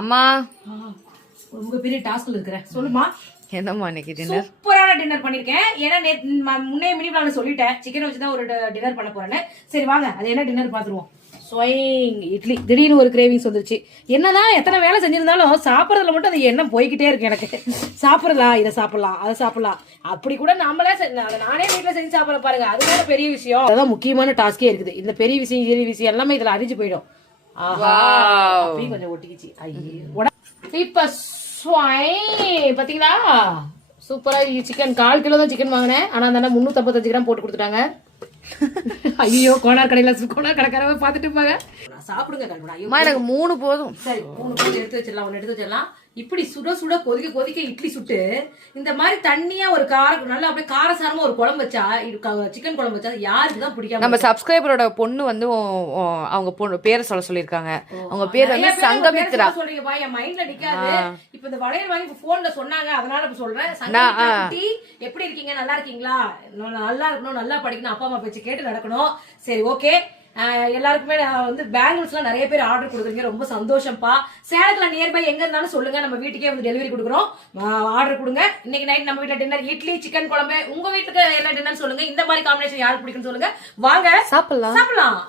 அம்மா ரொம்ப பெரிய டாஸ்க்ல இருக்கிறேன். சொல்லுமா. என்னம்மா இன்னைக்கு டின்னர்? சூப்பரான டின்னர் பண்ணிருக்கேன். ஏன்னா முன்னே மினி பிளான் சொல்லிட்டேன் சிக்கன் வச்சு தான் ஒரு டின்னர் பண்ண போறேன்னு. சரி வாங்க அது என்ன டின்னர் பாத்துருவோம். இட்லி திடீர்னு ஒரு கிரேவிங்ஸ் வந்துருச்சு. என்னதான் எத்தனை வேலை செஞ்சிருந்தாலும் சாப்பிட்றதுல மட்டும் அது எண்ணம் போய்கிட்டே இருக்கு எனக்கு. சாப்பிடலாம், இதை சாப்பிடலாம், அதை சாப்பிடலாம், அப்படி கூட நம்மளே அதை நானே வீட்டுல செஞ்சு சாப்பிட பாருங்க. அதுதான் பெரிய விஷயம். அதான் முக்கியமான டாஸ்கே இருக்குது. இந்த பெரிய விஷயம் சிறிய விஷயம் எல்லாமே இதுல அரிஞ்சு போயிடும். கொஞ்சம் ஒட்டிக்கிச்சு. இப்ப பாத்தீங்களா சூப்பரா சிக்கன் 1/4 கிலோ தான் சிக்கன் வாங்கினேன். ஆனா அந்த 355 கிராம் போட்டு கொடுத்துட்டாங்க. ஐயோ கோனார் கடையில கோனார் கடைக்காரவே பாத்துட்டு இருப்பாங்க. சாப்பிடுங்க கல்பனா. எனக்கு 3 போதும். சரி 3 போதும் எடுத்து வச்சிடலாம். ஒன்னு எடுத்து வச்சிடலாம். இப்படி சுட சுட கொதிக்க கொதிக்க இட்லி சுட்டு இந்த மாதிரி தண்ணியா ஒரு நல்லா அப்படியே காரசாரமா ஒரு குழம்பு வச்சா சிக்கன் குழம்பு வச்சா யாருக்குதான் பிடிக்காம. நம்ம சப்ஸ்கிரைபரோட பொண்ணு வந்து அவங்க பொண்ணு பேரை சொல்லிருக்காங்க. அவங்க பேர் வந்து சங்கமித்ரா. சொல்றீங்கப்பா என் மைண்ட்ல நிக்காது. இப்ப இந்த வளையல் வாங்கி போன்ல சொன்னாங்க, அதனால இப்ப சொல்றேன். சங்கமித்ரா எப்படி இருக்கீங்க? நல்லா இருக்கீங்களா? நல்லா இருக்கணும், நல்லா படிக்கணும், அப்பா அம்மா பேச்சு கேட்டு நடக்கணும். சரி ஓகே. எல்லாருக்குமே வந்து பேங்கிள்ஸ் எல்லாம் நிறைய பேர் ஆர்டர் கொடுக்குறீங்க, ரொம்ப சந்தோஷம்ப்பா. சேலத்துல நியர்பை எங்க இருந்தாலும் சொல்லுங்க, நம்ம வீட்டுக்கே வந்து டெலிவரி கொடுக்குறோம். ஆர்டர் கொடுங்க. இன்னைக்கு நைட் நம்ம வீட்டுல டின்னர் இட்லி சிக்கன் குழம்பு. உங்க வீட்டுக்கு என்ன டின்னர் சொல்லுங்க. இந்த மாதிரி காம்பினேஷன் யாருக்கு பிடிக்கும்னு சொல்லுங்க. வாங்க சாப்பிடலாம்.